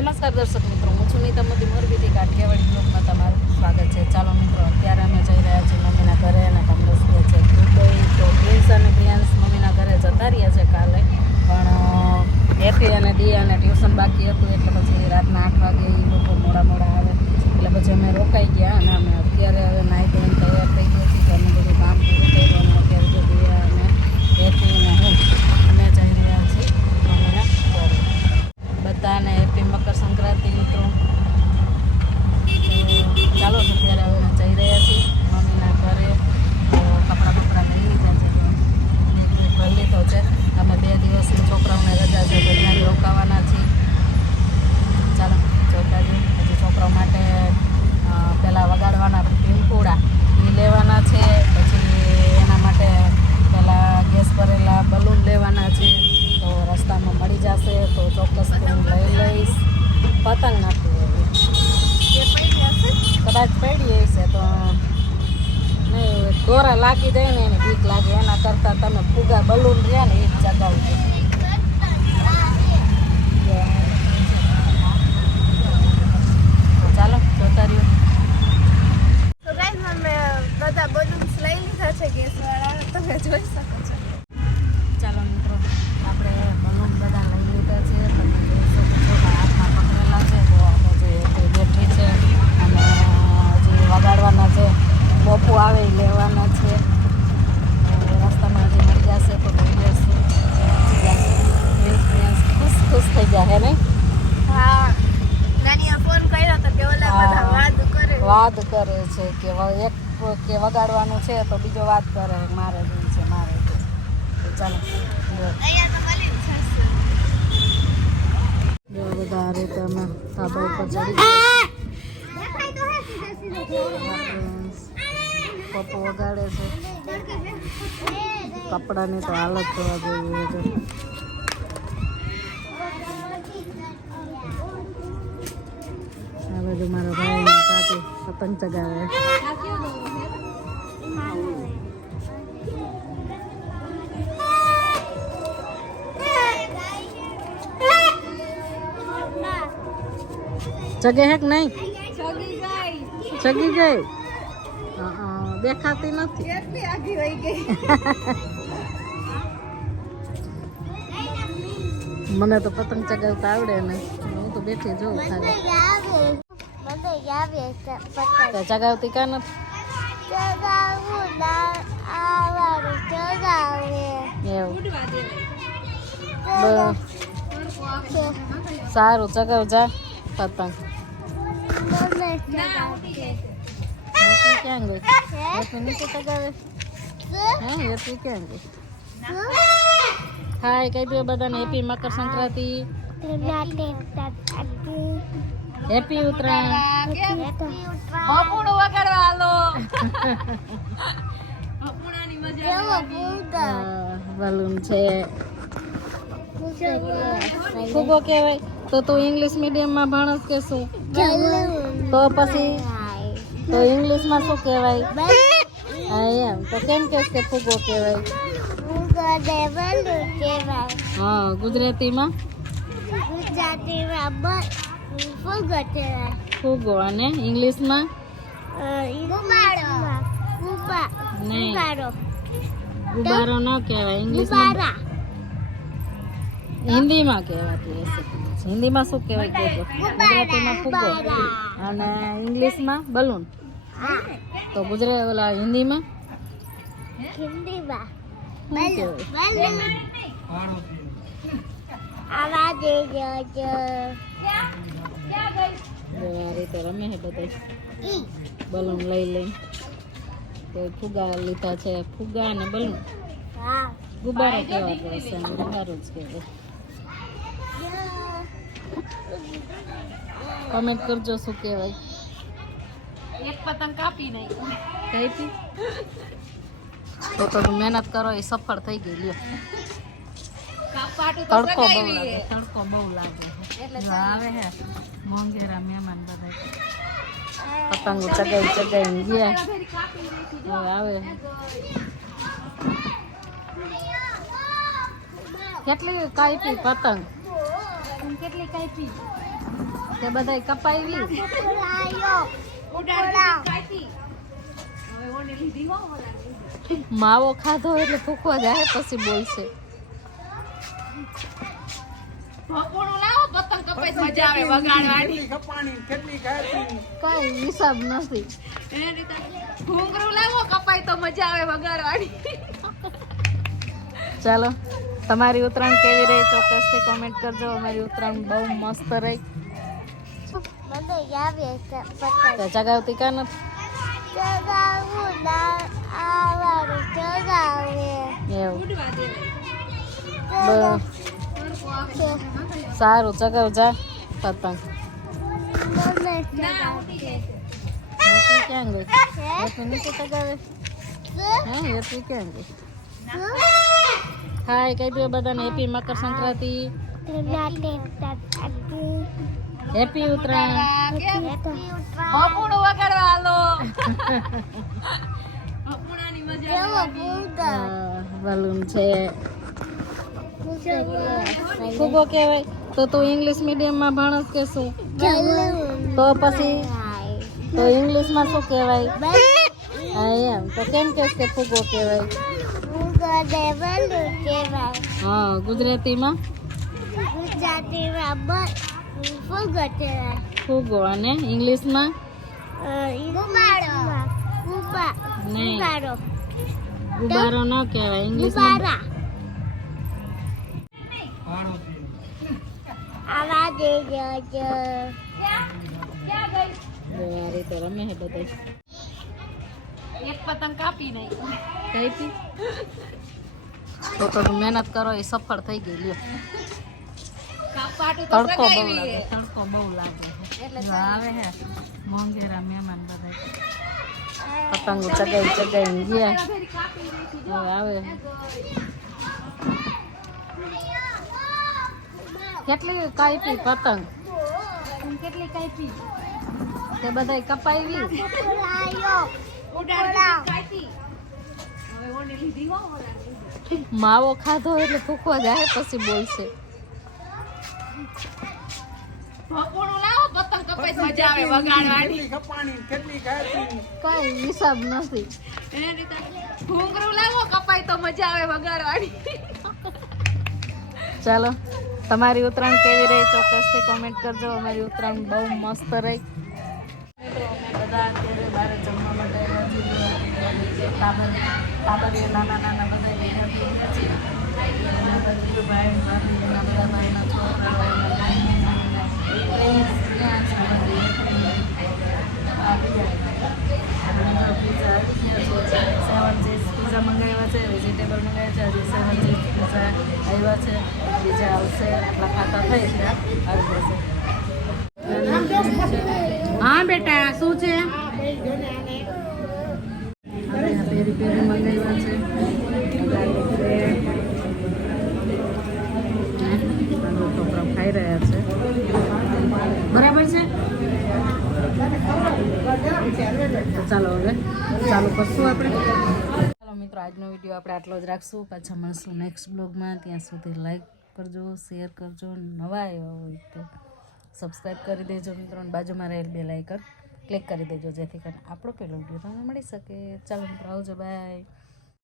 નમસ્કાર દર્શક મિત્રો, હું છું નીતા મોદી મોરબીથી કાઠિયાવાડી બ્લોગમાં તમારું સ્વાગત છે. ચાલો મિત્રો, અત્યારે અમે જઈ રહ્યા છીએ મમ્મીના ઘરે અને કમલેશ ગયા છે દુબઈ. તો પ્રિન્સ અને પ્રિયાંશ મમ્મીના ઘરે જતા રહ્યા છે કાલે, પણ હેપી અને દિયાને ટ્યુશન બાકી હતું એટલે પછી રાતના 8 વાગે એ લોકો મોડા આવે એટલે પછી અમે રોકાઈ ગયા અને અમે અત્યારે હવે નાહી ધોઈને તૈયાર થઈ ગયા છીએ. અમે બધું કામ પૂરું કર્યું અને અત્યારે જો દિયા અને હેપી અને હું અમે જઈ રહ્યા છીએ મમ્મીના ઘરે. બધાને હેપી મકર સંક્રાંતિ મિત્રો. ચાલો અત્યારે હવે જઈ રહ્યા છીએ મમ્મીના ઘરે. કપડાં લઈ લીધા છે, ભરી લીધો છે. અમે 2 દિવસની છોકરાઓને રજા છે તો ત્યાં રોકાવાના છીએ. ચાલો જોતા જઈએ. હજી છોકરાઓ માટે પહેલાં વગાડવાના પીંપુડા એ લેવાના છે, પછી એના માટે પહેલાં ગેસ ભરેલા બલૂન લેવાના છે. તો રસ્તામાં મળી જશે તો ચોક્કસ હું લઈ લઈશ. પતંગ નથી લેવી, કદાચ પડી હશે તો નહીં, દોરા લાગી જાય ને એની બીક લાગે. એના કરતાં તમે ફુગા બલૂન રહ્યા ને એ જ ચગાવજો. ચાલો જોતા રહ્યો. તો ગાઈસ અમે બધા બલૂન્સ લઈ લીધા છે ગેસવાળા, તમે જોઈ શકો છો. ચાલો મિત્રો, આપણે બલૂન બધા લઈ લીધા છે. તમે જોઈ શકો છો હાથમાં પકડેલા છે. તો આપણે જે બેટરી છે અને જે વગાડવાના છે, મોપું આવે એ લેવાના છે. રસ્તામાં જે મળી જશે તો લઈ જશે. ખુશ થઈ જાય નહીં? હા, નાનીએ ફોન કર્યો તો કે ઓલા બધા વાત કરે છે એક કે વગાડવાનું છે તો બીજો વાત કરે મારે જોઈ છે મારે. ચાલો અહીંયા તો મળી જ જશે. જો બધા આ રીતે અમે ધાબા ઉપર ચડી પપ્પો વગાડે છે. કપડાની તો હાલત જોવા જોઈએ છે. આ બધું મારા ભાઈ સાથે પતંગ ચગાવે. ચગે હે કે નહીં? ચગી ગઈ. દેખાતી નથી. કેટલી આગી વહી ગઈ. મને તો પતંગ ચગાવતા આવડે ને, હું તો બેઠી જોઉં ખાલી. ચગાવતી કા નથી? એવું સારું, ચગાવ જા પતંગ. ક્યાં ગઈ? નીચે ચગાવે. હે હેપી ક્યાં ગઈ? હાય કહી દો બધાને હેપી મકર સંક્રાંતિ, હેપી ઉત્તરાયણ. બપોડું વગાડવા હાલો. બપોડાની મજા. બલૂન છે. ફુગો કહેવાય. તો તું ઇંગ્લિશ મીડિયમમાં ભણસ કે શું? તો પછી તો ઇંગ્લિશમાં શું કહેવાય? હા એમ તો કેમ કે ફુગો કહેવાય? હા, ગુજરાતીમાં ફુગો અને ઇંગ્લિશમાં નહીં, ગુબારો ન કહેવાય. ઇંગ્લિશમાં હિન્દીમાં કહેવાતું હશે. હિન્દીમાં શું કહેવાય કહેજો? ગુજરાતીમાં ફુગો અને ઇંગ્લિશમાં બલૂન. તો ઓલા હિન્દીમાં આ રીતે રમે છે બધા બલૂન લઈ લઈને. તો ફુગા લીધા છે, ફુગા અને બલૂન. ગુબારો કહેવાતો હશે, ગુબારો જ કહેવાય. કમેન્ટ કરજો શું કહેવાય. એક પતંગ કાપી નહીં કઈ તો મહેનત કરો એ સફળ થઈ ગઈ. લ્યો તડકો બહુ લાગે એટલે આવે હે મોંઘેરા મહેમાન બધા પતંગો ચગાઈ ગયા. હવે આવે કેટલી કાપી પતંગ? કેટલી કાપી? તે બધાય કપાવી માવો ખાધો એટલે ફૂકવા જાય પછી બોલશે. કઈ હિસાબ નથી. ચાલો તમારી ઉત્તરાયણ કેવી રહી ચોક્કસથી કોમેન્ટ કરજો. અમારી ઉત્તરાયણ બહુ મસ્ત રહી. તો ચગાવતી કા નથી એવું? સારું ચગાવ જા પતંગ. હેતુ ક્યાં ગઈ? હેતુ નીચે ચગાવે. હે હેતુ ક્યાં ગઈ? હાય કઈ દો બધાને happy Makar Sankranti, happy Uttarayan. Balloon છે. ફુગો કહેવાય. તો તું ઇંગ્લિશ મીડિયમમાં ભણસ કે શું? તો પછી તો ઇંગ્લિશમાં શું કહેવાય? હા એમ તો કેમ કહેશ કે ફુગો કહેવાય? હા ગુજરાતીમાં ફુગો અને ઇંગ્લિશમાં નહીં ગુબારો ન કહેવાય ઇંગ્લિશમાં. રીતે રમે હે બધા. એક પતંગ કાપી નહીં કાપી તો મહેનત કરો એ સફળ થઈ ગઈ. લ્યો તડકો બહુ લાગે. તડકો બહુ લાગે એટલે આવે હે મોંઘેરા મહેમાન બધા પતંગો ચગાઈ ગયા. હવે આવે કેટલી કાપી પતંગ? કેટલી કાપી? તે બધાય કપાવી માવો ખાધો એટલે ફૂકવા જાય પછી બોલશે. કઈ હિસાબ નથી. ચાલો તમારી ઉત્તરાયણ કેવી રહી ચોક્કસથી કોમેન્ટ કરજો. અમારી ઉત્તરાયણ બહુ મસ્ત રહી. અમે બધા અત્યારે બહાર જમવા માટે નાના નાના બધા વિદ્યાર્થીઓ ભાઈ બધા ભાઈના પીઝા મંગાવ્યા છે, વેજીટેબલ મંગાવ્યા છે, હજી 7 ચીઝ પીઝા આવ્યા છે, બીજા આવશે. આટલા ખાતા થઈ આવી જશે. હા બેટા શું છે? પેરી પેરી મંગાવ્યા છે. છોકરા ખાઈ રહ્યા છે. બરાબર છે. ચાલો હવે ચાલુ કરશું આપણે. ચાલો મિત્રો આજનો વિડીયો આપણે આટલો જ રાખશું. પાછા મળશું નેક્સ્ટ બ્લોગમાં. ત્યાં સુધી લાઈક કરજો, શેર કરજો. નવા આવ્યા હોય તો સબસ્ક્રાઈબ કરી દેજો મિત્રો. બાજુમાં રહેલ બેલ આઇકન ક્લિક કરી દેજો જેથી કરીને આપણો પહેલો વિડીયો તમને મળી શકે. ચાલો મિત્રો આવજો. બાય.